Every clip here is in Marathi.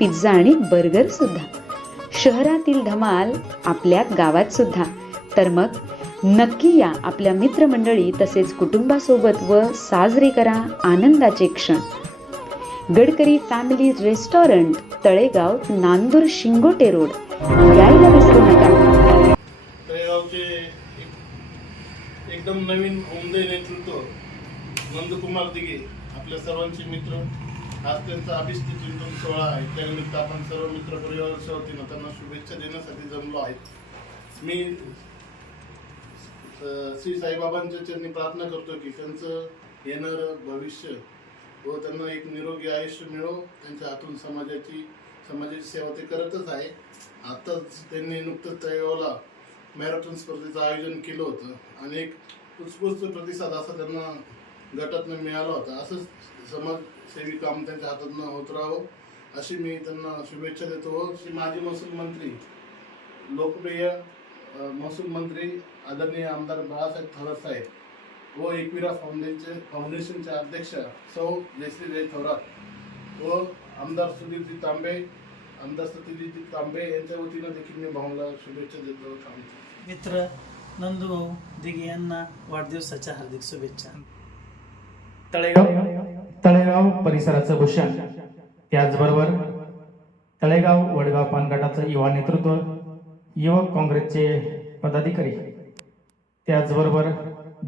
पिझ्झा आणि बर्गर सुद्धा. शहरातील धमाल आपल्या गावात सुद्धा. तर मग नक्की या आपल्या मित्रमंडळी तसेच कुटुंबासोबत व साजरे करा आनंदाचे क्षण. Gadkari family restaurant Talegaon Nandur Shingote road. यायला विसरू नका. तळेगावचे एक- एकदम नवीन उमदे नेतृत्व नंदकुमार दिघे आपल्या सर्वांचे मित्र. आज त्यांचा अभिष्ट चिंतन सोहळा आहे त्यानिमित्त आपण सर्व मित्र परिवाराच्या वतीनं त्यांना शुभेच्छा देण्यासाठी जमलो आहेत. मी श्री साईबाबांच्या चरणी प्रार्थना करतो की त्यांचं येणारं भविष्य व त्यांना एक निरोगी आयुष्य मिळो. त्यांच्या हातून समाजाची समाजाची सेवा ते करतच आहे. आताच त्यांनी नुकतंच तळेगावला मॅरेथॉन स्पर्धेचं आयोजन केलं होतं. आणि एक उत्स्फूर्त प्रतिसाद असा त्यांना गटातनं मिळाला होता. असंच समाजसेवी काम त्यांच्या हातातनं होत राहावं अशी मी त्यांना शुभेच्छा देतो. व श्री माजी महसूल मंत्री लोकप्रिय महसूल मंत्री आदरणीय आमदार बाळासाहेब थोरात साहेब व एकविरा फाउंडेशनचे फाउंडेशनचे अध्यक्ष सौ जयश्री जय थोरात व आमदार सुधीरजी तांबे आमदार सतीजी तांबे यांच्या वतीनं देखील मी भाऊला शुभेच्छा देतो. थांबतो मित्र नंदुभाऊ दिघे यांना वाढदिवसाच्या हार्दिक शुभेच्छा. तळेगाव तळेगाव परिसराचं भूषण. त्याचबरोबर तळेगाव वडगाव पानगटाचं युवा नेतृत्व युवक काँग्रेसचे पदाधिकारी. त्याचबरोबर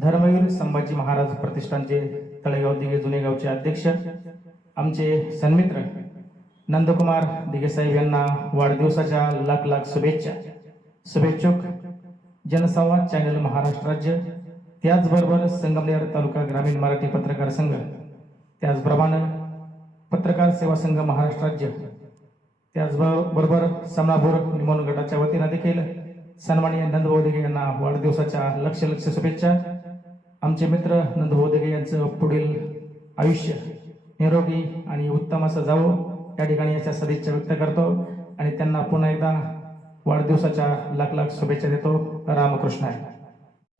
धर्मवीर संभाजी महाराज प्रतिष्ठानचे तळेगाव दिघे जुनेगावचे अध्यक्ष आमचे सन्मित्र नंदकुमार दिघेसाहेब यांना वाढदिवसाच्या लाख लाख शुभेच्छा. शुभेच्छुक जनसंवाद चॅनल महाराष्ट्र राज्य त्याचबरोबर संगमनेर तालुका ग्रामीण मराठी पत्रकार संघ त्याचप्रमाणे पत्रकार सेवा संघ महाराष्ट्र राज्य त्याचबरोबर समनापूर निमोन गटाच्या वतीनं देखील सन्माननीय नंदभाऊ दिघे यांना वाढदिवसाच्या लक्ष लक्ष शुभेच्छा. आमचे मित्र नंदभाऊ दिघे यांचं पुढील आयुष्य निरोगी आणि उत्तम असं जावं या ठिकाणी याच्या सदिच्छा व्यक्त करतो आणि त्यांना पुन्हा एकदा वाढदिवसाच्या लाख लाख शुभेच्छा देतो. रामकृष्ण आहे.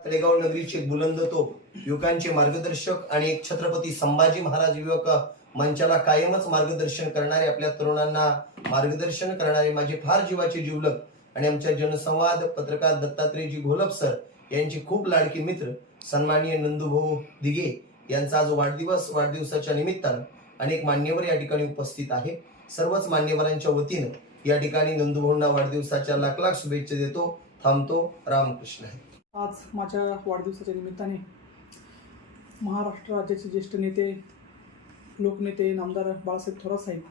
तळेगाव नगरीचे बुलंद तो युवकांचे मार्गदर्शक आणि एक छत्रपती संभाजी महाराज युवक मंचाला कायमच मार्गदर्शन करणारे आपल्या तरुणांना मार्गदर्शन करणारे माझे फार जीवाचे जीवलक आणि आमच्या जनसंवाद पत्रकार दत्तात्रेयजी घोलप सर यांचे खूप लाडके मित्र सन्माननीय नंदुभाऊ दिघे यांचा आज वाढदिवस वाढदिवसाच्या निमित्तानं अनेक मान्यवर या ठिकाणी उपस्थित आहे. सर्वच मान्यवरांच्या वतीनं या ठिकाणी नंदुभाऊंना वाढदिवसाच्या लाख लाख शुभेच्छा देतो थांबतो. रामकृष्ण. आहे आज माझ्या वाढदिवसाच्या निमित्ताने महाराष्ट्र राज्याचे ज्येष्ठ नेते लोकनेते नामदार बाळासाहेब थोरात साहेब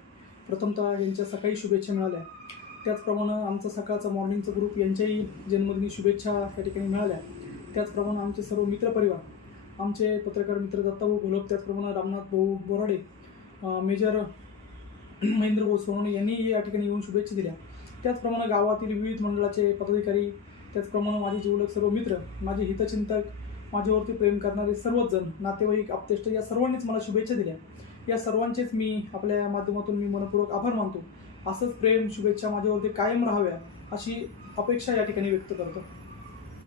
प्रथमतः यांच्या सकाळी शुभेच्छा मिळाल्या. त्याचप्रमाणे आमचा सकाळचा मॉर्निंगचं ग्रुप यांच्याही जन्मदिनी शुभेच्छा या ठिकाणी मिळाल्या. त्याचप्रमाणे आमचे सर्व मित्रपरिवार आमचे पत्रकार मित्र दत्ताभाऊ घोलप त्याचप्रमाणे रामनाथ भाऊ बोराडे मेजर महेंद्र भाऊ सोनवणे यांनीही या ठिकाणी येऊन शुभेच्छा दिल्या. त्याचप्रमाणे गावातील विविध मंडळाचे पदाधिकारी त्याचप्रमाणे माझे जीवलक सर्व मित्र माझे हितचिंतक माझ्यावरती प्रेम करणारे सर्वच जण नातेवाईक आपतेष्ट या सर्वांनीच मला शुभेच्छा दिल्या. या सर्वांचेच मी आपल्या माध्यमातून मी मनपूर्वक आभार मानतो. असंच प्रेम शुभेच्छा माझ्यावरती कायम राहाव्या अशी अपेक्षा या ठिकाणी व्यक्त करतो.